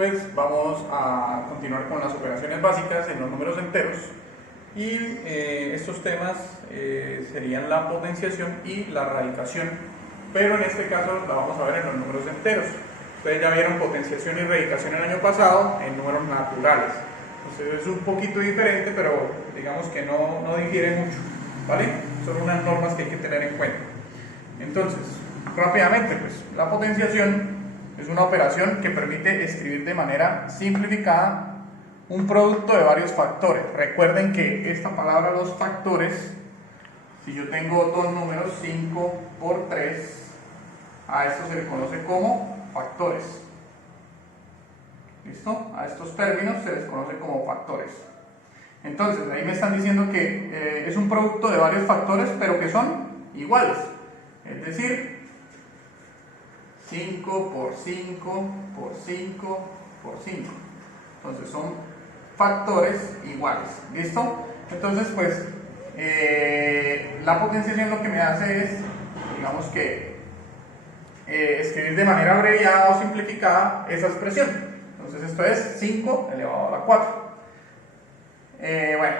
pues vamos a continuar con las operaciones básicas en los números enteros y estos temas serían la potenciación y la radicación, pero en este caso la vamos a ver en los números enteros. Ustedes ya vieron potenciación y radicación el año pasado en números naturales, entonces es un poquito diferente, pero digamos que no difiere mucho, ¿vale? Son unas normas que hay que tener en cuenta. Entonces, rápidamente, pues la potenciación es una operación que permite escribir de manera simplificada un producto de varios factores. Recuerden que esta palabra, los factores, si yo tengo dos números, 5 por 3, a esto se le conoce como factores. ¿Listo? A estos términos se les conoce como factores. Entonces, ahí me están diciendo que es un producto de varios factores, pero que son iguales. Es decir, 5 por 5 por 5 por 5. Entonces son factores iguales. ¿Listo? Entonces, pues, la potenciación lo que me hace es, digamos que, escribir de manera abreviada o simplificada esa expresión. Entonces, esto es 5 elevado a la 4. Bueno,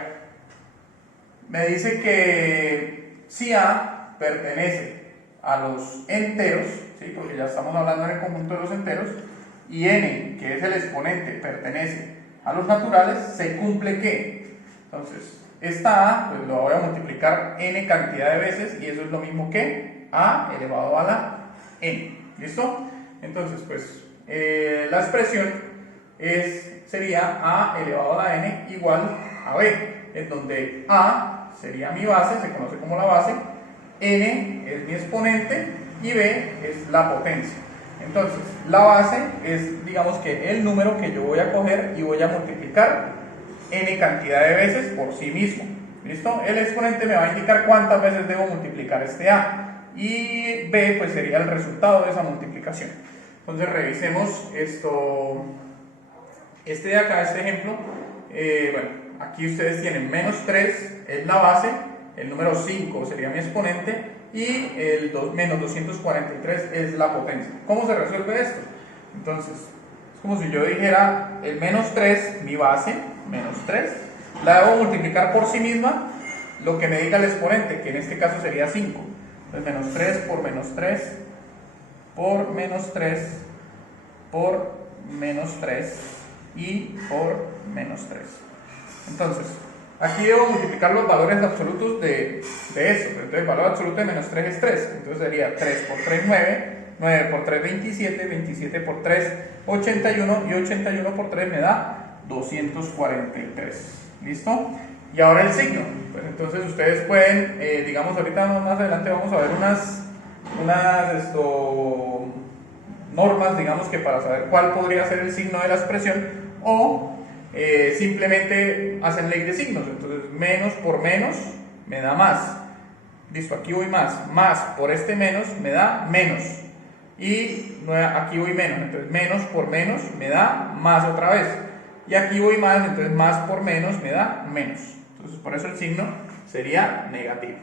me dice que si A pertenece a los enteros, ¿sí? Porque ya estamos hablando en el conjunto de los enteros, y n, que es el exponente, pertenece a los naturales, se cumple que, entonces, esta a, pues lo voy a multiplicar n cantidad de veces, y eso es lo mismo que a elevado a la n. ¿Listo? Entonces, pues, la expresión sería a elevado a la n igual a b, en donde a sería mi base, se conoce como la base, n es mi exponente y b es la potencia. Entonces, la base es, digamos que el número que yo voy a coger y voy a multiplicar n cantidad de veces por sí mismo. ¿Listo? El exponente me va a indicar cuántas veces debo multiplicar este a, y b pues sería el resultado de esa multiplicación. Entonces, revisemos esto, este de acá, este ejemplo. Bueno, aquí ustedes tienen menos 3 es la base, el número 5 sería mi exponente y el menos 243 es la potencia. ¿Cómo se resuelve esto? Entonces, es como si yo dijera el menos 3, mi base, menos 3, la debo multiplicar por sí misma, lo que me diga el exponente, que en este caso sería 5. Entonces, menos 3 por menos 3 por menos 3 por menos 3 y por menos 3. Entonces, aquí debo multiplicar los valores absolutos de esto. Entonces, el valor absoluto de menos 3 es 3. Entonces sería 3 por 3, 9. 9 por 3, 27. 27 por 3, 81. Y 81 por 3 me da 243. ¿Listo? Y ahora el signo. Pues entonces ustedes pueden, digamos, ahorita más adelante vamos a ver unas normas, digamos, que para saber cuál podría ser el signo de la expresión, o simplemente hacen ley de signos. Entonces, menos por menos me da más. Listo, aquí voy más por este menos me da menos, y aquí voy menos, entonces menos por menos me da más otra vez, y aquí voy más, entonces más por menos me da menos. Entonces, por eso el signo sería negativo.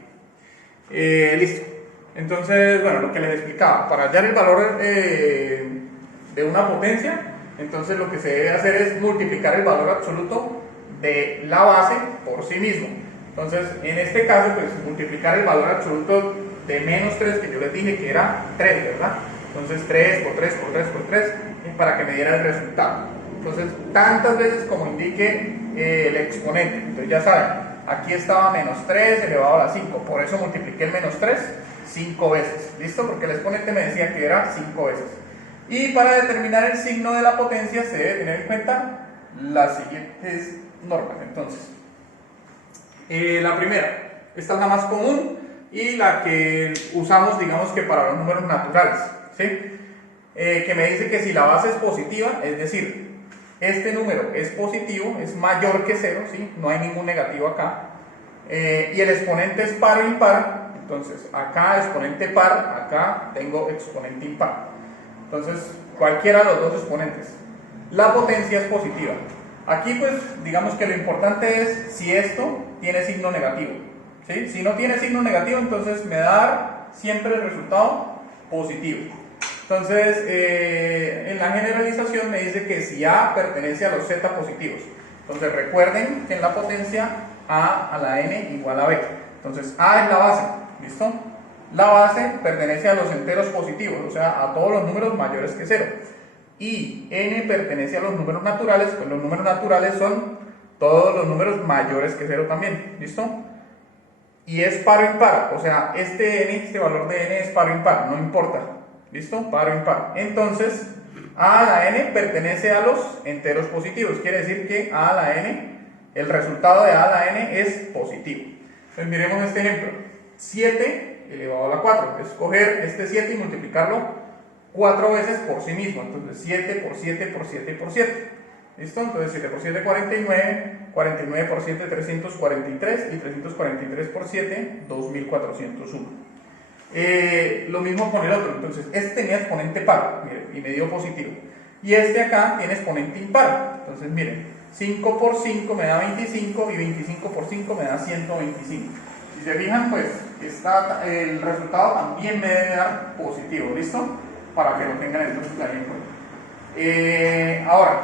Listo. Entonces, bueno, lo que les explicaba, para hallar el valor de una potencia, entonces lo que se debe hacer es multiplicar el valor absoluto de la base por sí mismo. Entonces, en este caso, pues multiplicar el valor absoluto de menos 3, que yo les dije que era 3, ¿verdad? Entonces, 3 por 3 por 3 por 3, para que me diera el resultado. Entonces, tantas veces como indique el exponente. Entonces, ya saben, aquí estaba menos 3 elevado a la 5, por eso multipliqué el menos 3 5 veces. ¿Listo? Porque el exponente me decía que era 5 veces. Y para determinar el signo de la potencia se debe tener en cuenta las siguientes normas. Entonces, la primera, esta es la más común y la que usamos, digamos, que para los números naturales, ¿sí? Que me dice que si la base es positiva, es decir, este número es positivo, es mayor que 0, ¿sí? No hay ningún negativo acá, y el exponente es par o impar, entonces acá exponente par, acá tengo exponente impar. Entonces, cualquiera de los dos exponentes. La potencia es positiva. Aquí, pues, digamos que lo importante es si esto tiene signo negativo, ¿sí? Si no tiene signo negativo, entonces me da siempre el resultado positivo. Entonces, en la generalización me dice que si A pertenece a los Z positivos. Entonces recuerden que en la potencia A a la N igual a B. Entonces A es la base, ¿listo? La base pertenece a los enteros positivos, o sea, a todos los números mayores que 0. Y N pertenece a los números naturales, pues los números naturales son todos los números mayores que 0 también, ¿listo? Y es paro impar, o sea, este valor de N es paro impar, no importa, ¿listo? Paro impar. Entonces, A a la N pertenece a los enteros positivos, quiere decir que A a la N, el resultado de A a la N es positivo. Entonces miremos este ejemplo, 7 elevado a la 4, es coger este 7 y multiplicarlo 4 veces por sí mismo, entonces 7 por 7 por 7 por 7, ¿listo? Entonces 7 por 7 49, 49 por 7 343 y 343 por 7 2401. Lo mismo con el otro, entonces este tenía exponente par, miren, y me dio positivo, y este acá tiene exponente impar, entonces miren, 5 por 5 me da 25 y 25 por 5 me da 125. Si se fijan, pues el resultado también me debe dar positivo, ¿listo? Para que lo tengan entonces ahí en cuenta. Ahora,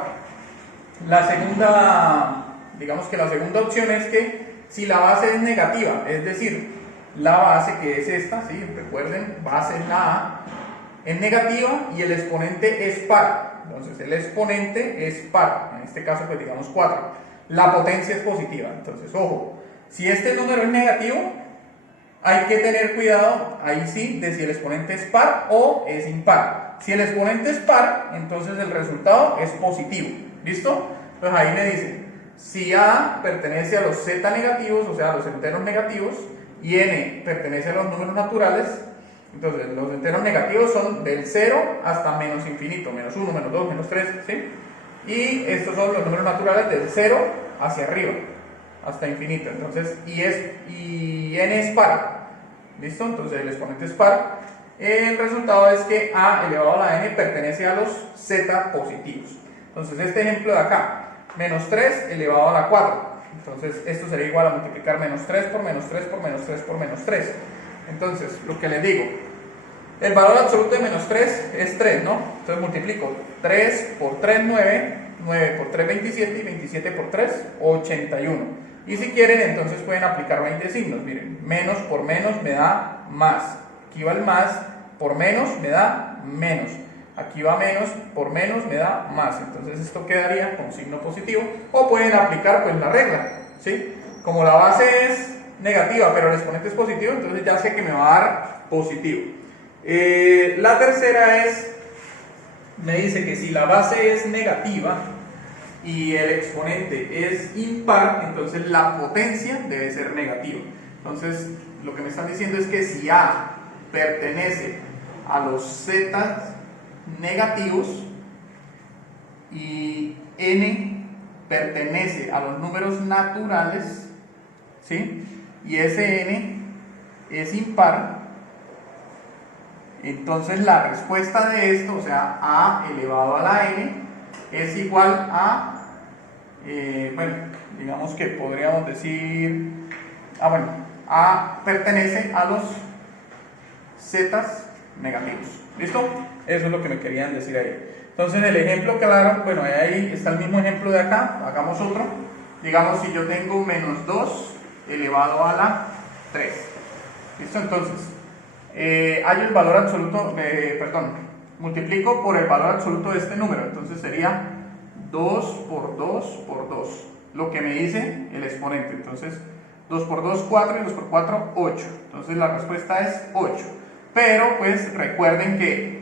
la segunda, digamos que la segunda opción es que si la base es negativa, es decir, la base que es esta, ¿sí? Recuerden, base es la A, es negativa y el exponente es par. Entonces el exponente es par, en este caso pues digamos 4. La potencia es positiva, entonces ojo, si este número es negativo, hay que tener cuidado, ahí sí, de si el exponente es par o es impar. Si el exponente es par, entonces el resultado es positivo, ¿listo? Entonces ahí me dice, si A pertenece a los Z negativos, o sea, a los enteros negativos, y N pertenece a los números naturales, entonces los enteros negativos son del 0 hasta menos infinito, menos 1, menos 2, menos 3, ¿sí? Y estos son los números naturales del 0 hacia arriba, hasta infinito, entonces, y N es par, ¿listo? Entonces el exponente es par, el resultado es que A elevado a la N pertenece a los Z positivos. Entonces este ejemplo de acá, menos 3 elevado a la 4, entonces esto sería igual a multiplicar menos 3 por menos 3 por menos 3 por menos 3. Entonces, lo que les digo, el valor absoluto de menos 3 es 3, ¿no? Entonces multiplico 3 por 3, 9, 9 por 3, 27 y 27 por 3, 81. Y si quieren, entonces pueden aplicar 20 signos. Miren, menos por menos me da más. Aquí va el más, por menos me da menos. Aquí va menos, por menos me da más. Entonces esto quedaría con signo positivo. O pueden aplicar pues la regla, ¿sí? Como la base es negativa, pero el exponente es positivo, entonces ya sé que me va a dar positivo. La tercera me dice que si la base es negativa y el exponente es impar, entonces la potencia debe ser negativa. Entonces lo que me están diciendo es que si A pertenece a los Z negativos y N pertenece a los números naturales, ¿sí? Y ese N es impar, entonces la respuesta de esto, o sea, A elevado a la N, es igual a, bueno, digamos que podríamos decir, bueno, A pertenece a los Z negativos, ¿listo? Eso es lo que me querían decir ahí. Entonces el ejemplo claro, bueno, ahí está el mismo ejemplo de acá, hagamos otro. Digamos si yo tengo menos 2 elevado a la 3, ¿listo? Entonces, hay el valor absoluto, multiplico por el valor absoluto de este número, entonces sería 2 por 2 por 2, lo que me dice el exponente, entonces 2 por 2, 4 y 2 por 4, 8, entonces la respuesta es 8, pero pues recuerden que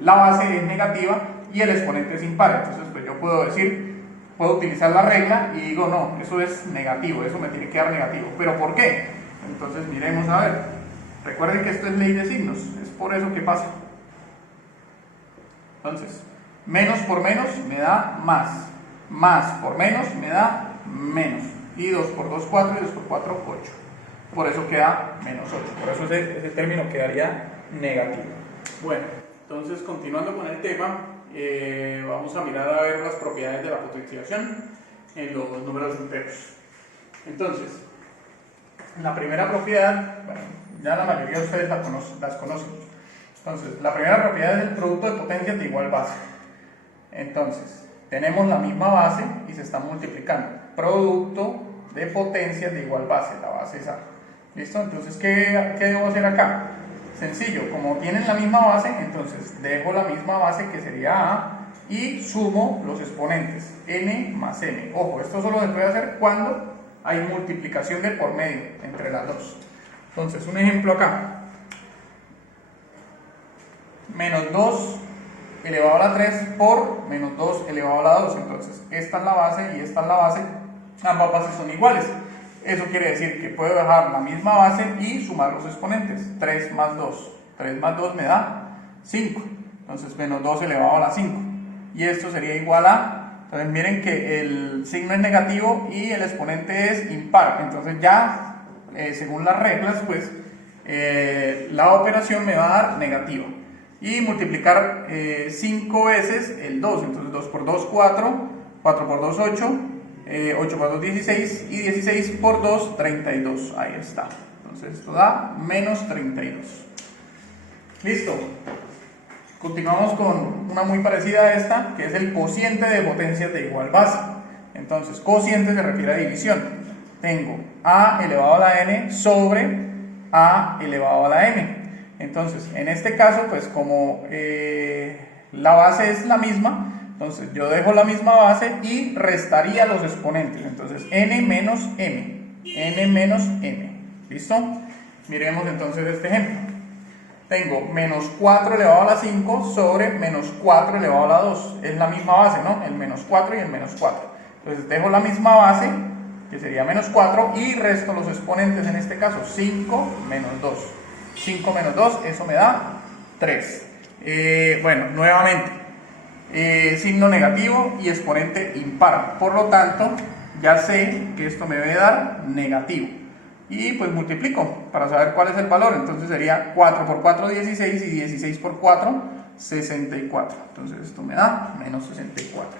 la base es negativa y el exponente es impar, entonces pues yo puedo utilizar la regla y digo no, eso es negativo, eso me tiene que dar negativo, ¿pero por qué? Entonces miremos a ver, recuerden que esto es ley de signos, es por eso que pasa. Entonces, menos por menos me da más, más por menos me da menos, y 2 por 2, 4 y 2 por 4, 8, por eso queda menos 8, por eso ese término quedaría negativo. Bueno, entonces continuando con el tema, vamos a mirar a ver las propiedades de la potenciación en los números enteros. Entonces, la primera propiedad, bueno, ya la mayoría de ustedes las conocen. Entonces, la primera propiedad es el producto de potencias de igual base. Entonces, tenemos la misma base y se están multiplicando. Producto de potencias de igual base, la base es A. ¿Listo? Entonces, ¿qué debo hacer acá? Sencillo, como tienen la misma base, entonces dejo la misma base que sería A y sumo los exponentes, n más m. Ojo, esto solo se puede hacer cuando hay multiplicación de por medio entre las dos. Entonces, un ejemplo acá. Menos 2 elevado a la 3 por menos 2 elevado a la 2. Entonces, esta es la base y esta es la base. Ambas bases son iguales. Eso quiere decir que puedo dejar la misma base y sumar los exponentes. 3 más 2. 3 más 2 me da 5. Entonces, menos 2 elevado a la 5. Y esto sería igual a... Entonces, miren que el signo es negativo y el exponente es impar. Entonces, ya, según las reglas, pues, la operación me va a dar negativa. Y multiplicar 5 veces el 2. Entonces, 2 por 2, 4. 4 por 2, 8. 8 por 2, 16, y 16 por 2, 32, ahí está. Entonces esto da menos 32. Listo. Continuamos con una muy parecida a esta, que es el cociente de potencias de igual base. Entonces, cociente se refiere a división. Tengo a elevado a la n sobre a elevado a la m. Entonces, en este caso, pues como la base es la misma, entonces yo dejo la misma base y restaría los exponentes. Entonces n menos m, n menos m. ¿Listo? Miremos entonces este ejemplo. Tengo menos 4 elevado a la 5 sobre menos 4 elevado a la 2. Es la misma base, ¿no? El menos 4 y el menos 4. Entonces dejo la misma base, que sería menos 4, y resto los exponentes, en este caso 5 menos 2. 5 menos 2, eso me da 3. Bueno, nuevamente. Signo negativo y exponente impar, por lo tanto ya sé que esto me debe dar negativo y pues multiplico para saber cuál es el valor. Entonces sería 4 por 4, 16, y 16 por 4, 64. Entonces esto me da menos 64.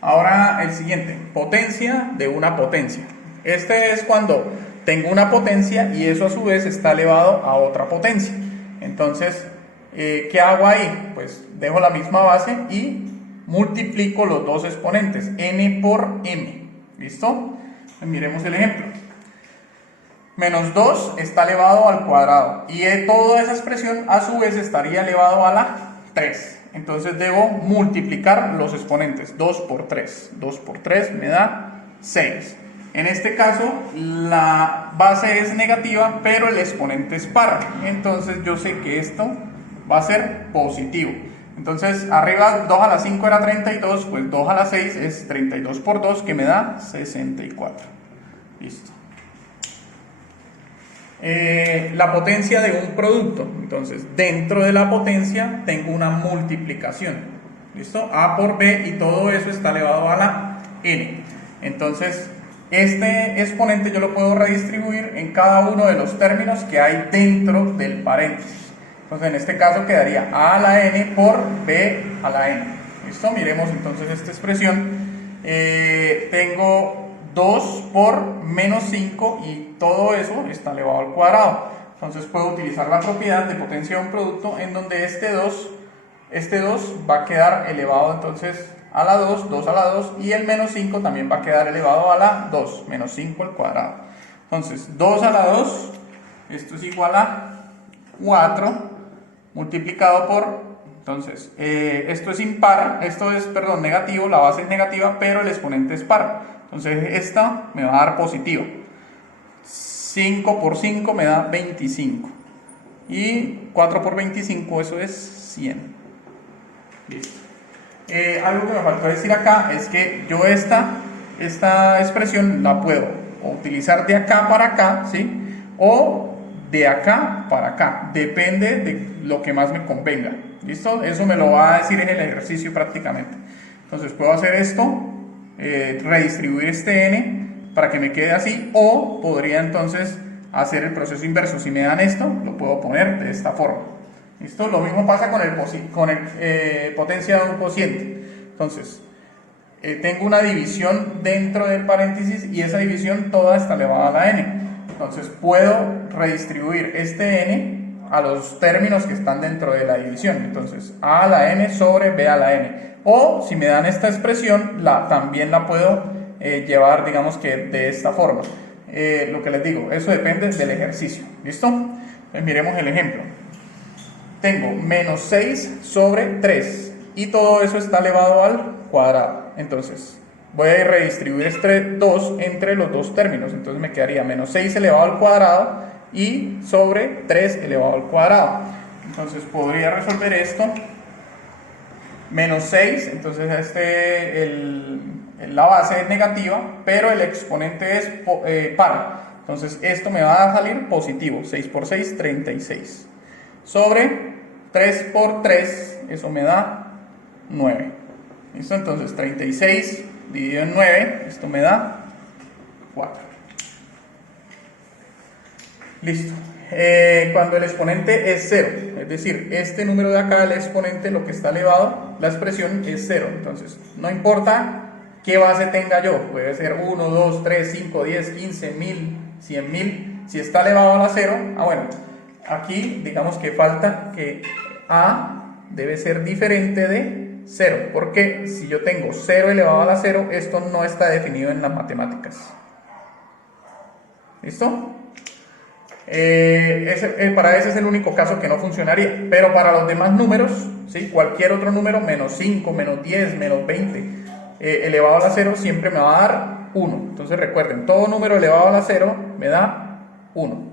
Ahora el siguiente, potencia de una potencia. Este es cuando tengo una potencia y eso a su vez está elevado a otra potencia. Entonces, ¿qué hago ahí? Pues dejo la misma base y multiplico los dos exponentes, n por m. ¿Listo? Miremos el ejemplo. Menos 2 está elevado al cuadrado y toda esa expresión a su vez estaría elevado a la 3. Entonces debo multiplicar los exponentes. 2 por 3. 2 por 3 me da 6. En este caso la base es negativa, pero el exponente es par. Entonces yo sé que esto va a ser positivo. Entonces arriba 2 a la 5 era 32, pues 2 a la 6 es 32 por 2, que me da 64. Listo. La potencia de un producto. Entonces dentro de la potencia tengo una multiplicación. ¿Listo? A por B, y todo eso está elevado a la n. Entonces este exponente yo lo puedo redistribuir en cada uno de los términos que hay dentro del paréntesis. Entonces en este caso quedaría a a la n por b a la n. ¿Listo? Miremos entonces esta expresión. Tengo 2 por menos 5 y todo eso está elevado al cuadrado. Entonces puedo utilizar la propiedad de potencia de un producto en donde este 2 va a quedar elevado entonces a la 2, 2 a la 2, y el menos 5 también va a quedar elevado a la 2, menos 5 al cuadrado. Entonces 2 a la 2, esto es igual a 4 multiplicado por, entonces esto es impar, perdón, negativo, la base es negativa, pero el exponente es par. Entonces esta me va a dar positivo. 5 por 5 me da 25. Y 4 por 25, eso es 100. Listo. Algo que me faltó decir acá es que yo esta expresión la puedo utilizar de acá para acá, ¿sí? O de acá para acá. Depende de lo que más me convenga. ¿Listo? Eso me lo va a decir en el ejercicio prácticamente. Entonces puedo hacer esto. Redistribuir este n para que me quede así, o podría entonces hacer el proceso inverso. Si me dan esto, lo puedo poner de esta forma. ¿Listo? Lo mismo pasa con el potencia de un cociente. Entonces tengo una división dentro del paréntesis y esa división toda está elevada a la n. Entonces puedo redistribuir este n a los términos que están dentro de la división. Entonces, a a la n sobre b a la n. O si me dan esta expresión, también la puedo llevar, digamos que de esta forma. Lo que les digo, eso depende del ejercicio. ¿Listo? Entonces, miremos el ejemplo. Tengo menos 6 sobre 3 y todo eso está elevado al cuadrado. Entonces, voy a redistribuir este 2 entre los dos términos. Entonces me quedaría menos 6 elevado al cuadrado y sobre 3 elevado al cuadrado. Entonces podría resolver esto. Menos 6, entonces la base es negativa, pero el exponente es par. Entonces esto me va a salir positivo. 6 por 6, 36. Sobre 3 por 3, eso me da 9. ¿Listo? Entonces 36 dividido en 9, esto me da 4. Listo. Cuando el exponente es 0, es decir, este número de acá, el exponente, lo que está elevado, la expresión es 0. Entonces, no importa qué base tenga yo, puede ser 1, 2, 3, 5, 10, 15, 1000, 100.000. Si está elevado a la 0, bueno, aquí digamos que falta que a debe ser diferente de 0, porque si yo tengo 0 elevado a la 0, esto no está definido en las matemáticas. ¿Listo? Para ese es el único caso que no funcionaría, pero para los demás números, ¿sí? Cualquier otro número, menos 5, menos 10, menos 20, elevado a la 0, siempre me va a dar 1. Entonces recuerden, todo número elevado a la 0 me da 1.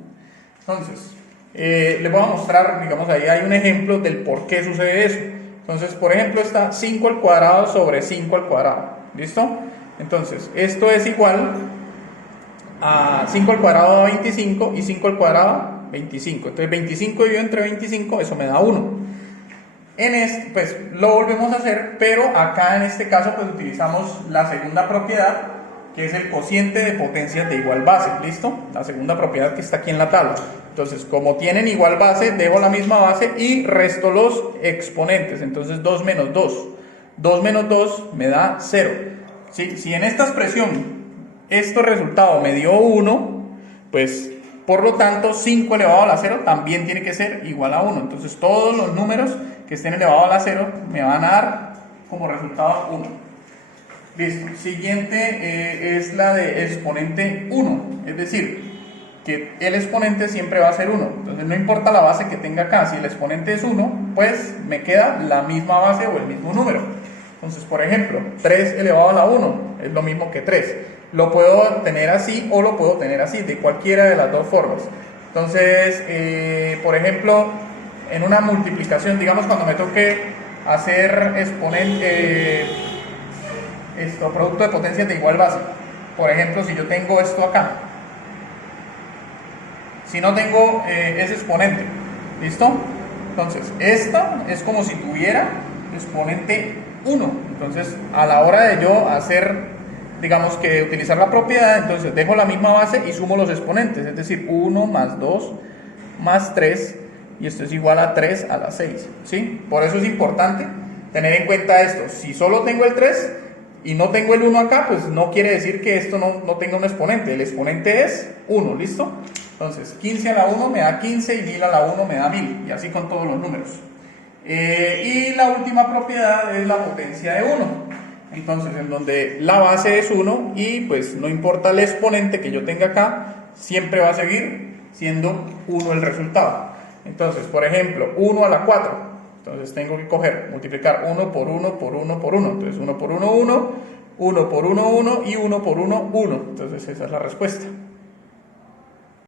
Entonces, les voy a mostrar, digamos, ahí hay un ejemplo del por qué sucede eso. Entonces, por ejemplo, está 5 al cuadrado sobre 5 al cuadrado. ¿Listo? Entonces, esto es igual a 5 al cuadrado a 25 y 5 al cuadrado 25. Entonces 25 dividido entre 25, eso me da 1. En este, pues lo volvemos a hacer, pero acá en este caso pues utilizamos la segunda propiedad, que es el cociente de potencias de igual base. ¿Listo? La segunda propiedad que está aquí en la tabla. Entonces, como tienen igual base, dejo la misma base y resto los exponentes. Entonces 2 menos 2. 2 menos 2 me da 0. ¿Sí? Si en esta expresión este resultado me dio 1, pues por lo tanto 5 elevado a la 0 también tiene que ser igual a 1. Entonces todos los números que estén elevados a la 0 me van a dar como resultado 1. Listo. Siguiente es la de exponente 1, es decir, que el exponente siempre va a ser 1. Entonces no importa la base que tenga acá, si el exponente es 1, pues me queda la misma base o el mismo número. Entonces, por ejemplo, 3 elevado a la 1 es lo mismo que 3. Lo puedo tener así o lo puedo tener así, de cualquiera de las dos formas. Entonces, por ejemplo, en una multiplicación, digamos cuando me toque hacer producto de potencias de igual base. Por ejemplo, si yo tengo esto acá, si no tengo ese exponente, ¿listo? Entonces, esta es como si tuviera exponente 1. Entonces, a la hora de yo hacer, digamos que utilizar la propiedad, entonces dejo la misma base y sumo los exponentes, es decir, 1 más 2 más 3, y esto es igual a 3 a la 6, ¿sí? Por eso es importante tener en cuenta esto. Si solo tengo el 3 y no tengo el 1 acá, pues no quiere decir que esto no tenga un exponente. El exponente es 1, ¿listo? Entonces, 15 a la 1 me da 15 y 1000 a la 1 me da 1000, y así con todos los números. Y la última propiedad es la potencia de 1. Entonces, en donde la base es 1 y pues no importa el exponente que yo tenga acá, siempre va a seguir siendo 1 el resultado. Entonces, por ejemplo, 1 a la 4. Entonces tengo que multiplicar 1 por 1 por 1 por 1. Entonces 1 por 1, 1, 1 por 1, 1 y 1 por 1, 1. Entonces esa es la respuesta.